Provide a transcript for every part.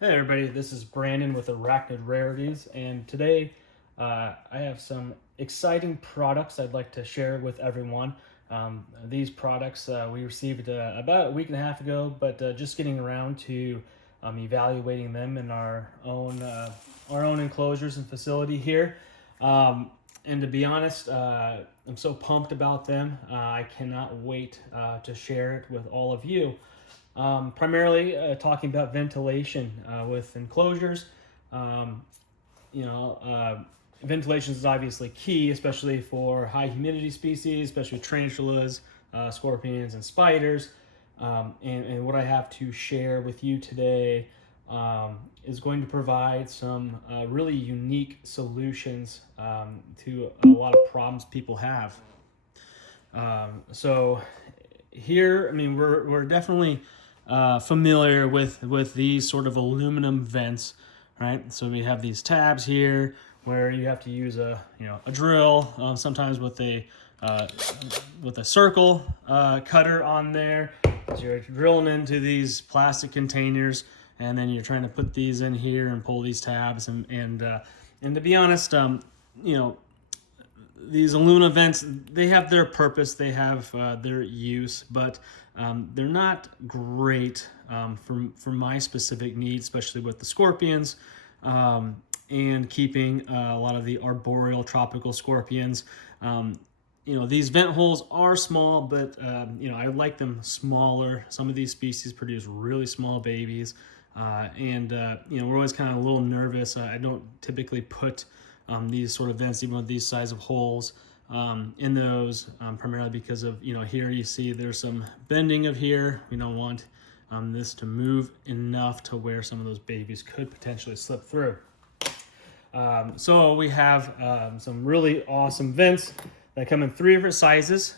Hey everybody, this is Brandon with Arachnid Rarities, and today I have some exciting products I'd like to share with everyone. These products we received about a week and a half ago, but just getting around to evaluating them in our own enclosures and facility here. And to be honest, I'm so pumped about them. I cannot wait to share it with all of you. Primarily talking about ventilation with enclosures. Um, you know, uh, Ventilation is obviously key, especially for high humidity species, especially tarantulas, scorpions, and spiders. And what I have to share with you today is going to provide some really unique solutions to a lot of problems people have. So here, I mean, we're definitely familiar with these sort of aluminum vents, right? So we have these tabs here where you have to use a drill, sometimes uh, with a circle cutter on there. So you're drilling into these plastic containers, and then you're trying to put these in here and pull these tabs. And to be honest, you know, these aluminum vents, they have their purpose, they have their use, but they're not great for my specific needs, especially with the scorpions and keeping a lot of the arboreal tropical scorpions. These vent holes are small, but I like them smaller. Some of these species produce really small babies, we're always kind of a little nervous. I don't typically put these sort of vents, even with these size of holes, in those, primarily because of, here you see there's some bending of here. We don't want this to move enough to where some of those babies could potentially slip through. So we have some really awesome vents that come in three different sizes,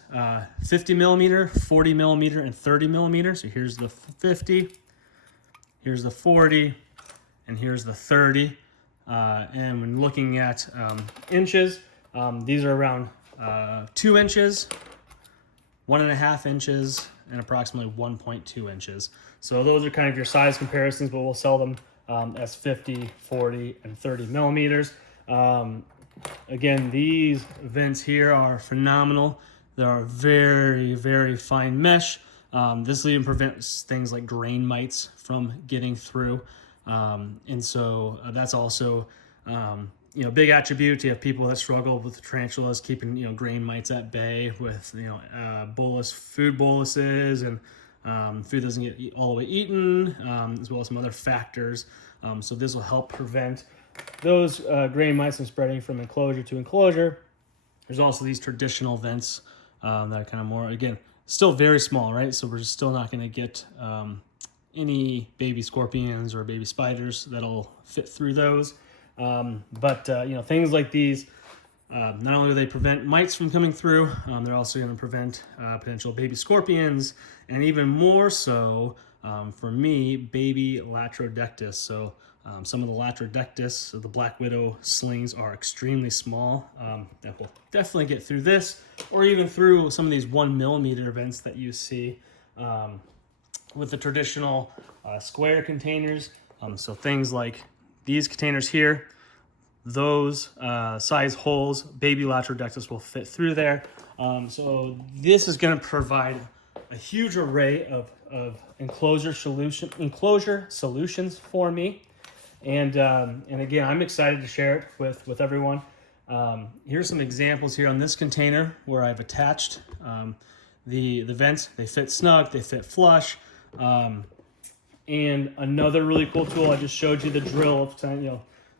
50 millimeter, 40 millimeter, and 30 millimeter. So here's the 50, here's the 40, and here's the 30. And when looking at inches, these are around 2 inches, 1.5 inches, and approximately 1.2 inches. So those are kind of your size comparisons, but we'll sell them as 50, 40, and 30 millimeters. Again, these vents here are phenomenal. They are very, very fine mesh. This even prevents things like grain mites from getting through. And so that's also, big attribute. You have people that struggle with tarantulas, keeping, grain mites at bay with, food boluses, and food doesn't get all the way eaten, as well as some other factors. So this will help prevent those grain mites from spreading from enclosure to enclosure. There's also these traditional vents that are kind of more, again, still very small, right? So we're still not going to get any baby scorpions or baby spiders that'll fit through those. But things like these, not only do they prevent mites from coming through, they're also going to prevent potential baby scorpions, and even more so, for me, baby Latrodectus. So some of the Latrodectus, the Black Widow slings, are extremely small. That will definitely get through this, or even through some of these 1 millimeter vents that you see with the traditional square containers. So things like these containers here, those size holes, baby Latrodectus will fit through there. So this is going to provide a huge array of enclosure solutions for me. And again, I'm excited to share it with everyone. Here's some examples here on this container where I've attached the vents. They fit snug, they fit flush. And another really cool tool, I just showed you the drill.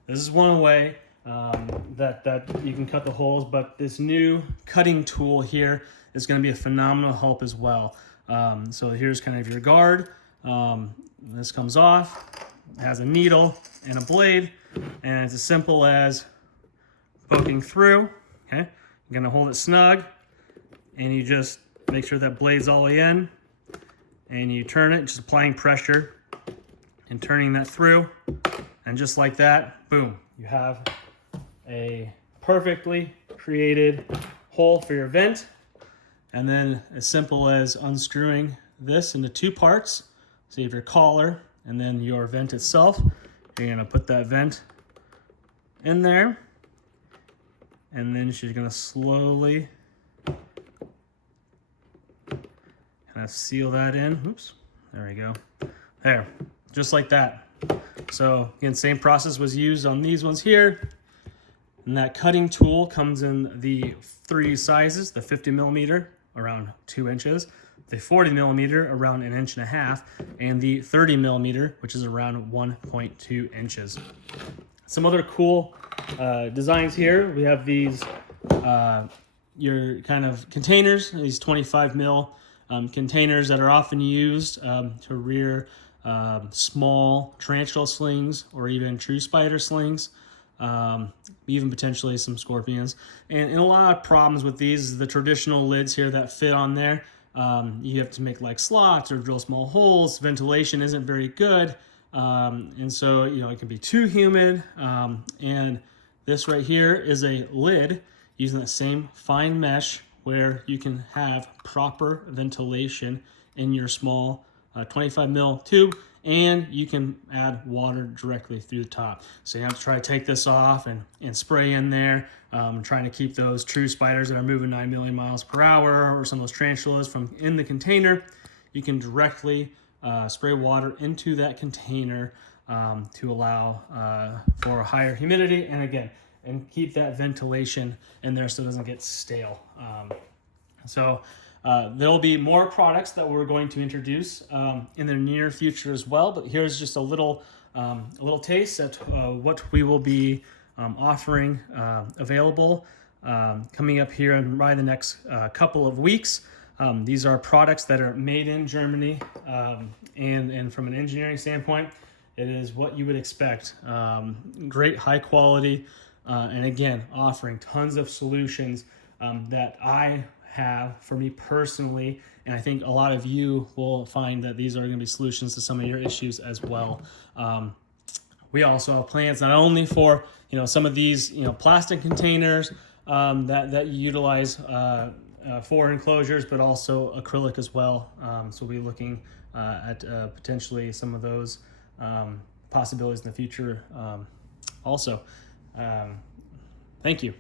This is one way that you can cut the holes, but this new cutting tool here is going to be a phenomenal help as well. So here's kind of your guard. This comes off. It has a needle and a blade, and it's as simple as poking through. Okay, you're going to hold it snug, and you just make sure that blade's all the way in, and you turn it, just applying pressure and turning that through, and just like that, boom, you have a perfectly created hole for your vent. And then as simple as unscrewing this into two parts. So you have your collar and then your vent itself. You're gonna put that vent in there, and then she's gonna slowly kind of seal that in. Oops, there we go. There, just like that. So again, same process was used on these ones here. And that cutting tool comes in the 3 sizes, the 50 millimeter, around 2 inches, the 40 millimeter, around 1.5 inches, and the 30 millimeter, which is around 1.2 inches. Some other cool designs here. We have these, your kind of containers, these 25 mil containers that are often used to rear small tarantula slings or even true spider slings. Even potentially some scorpions. And a lot of problems with these, the traditional lids here that fit on there, you have to make like slots or drill small holes. Ventilation isn't very good. And so, you know, it can be too humid. And this right here is a lid using that same fine mesh where you can have proper ventilation in your small 25 mil tube, and you can add water directly through the top. So you have to try to take this off and spray in there, trying to keep those true spiders that are moving 9 million miles per hour or some of those tarantulas from in the container. You can directly spray water into that container to allow for higher humidity, and again, and keep that ventilation in there so it doesn't get stale. There'll be more products that we're going to introduce in the near future as well, but here's just a little taste at what we will be offering available coming up here in by the next couple of weeks. These are products that are made in Germany, and from an engineering standpoint, it is what you would expect. Great high quality, and again, offering tons of solutions that I have for me personally, and I think a lot of you will find that these are going to be solutions to some of your issues as well. We also have plans not only for some of these plastic containers that you utilize for enclosures, but also acrylic as well. So we'll be looking at potentially some of those possibilities in the future also. Thank you.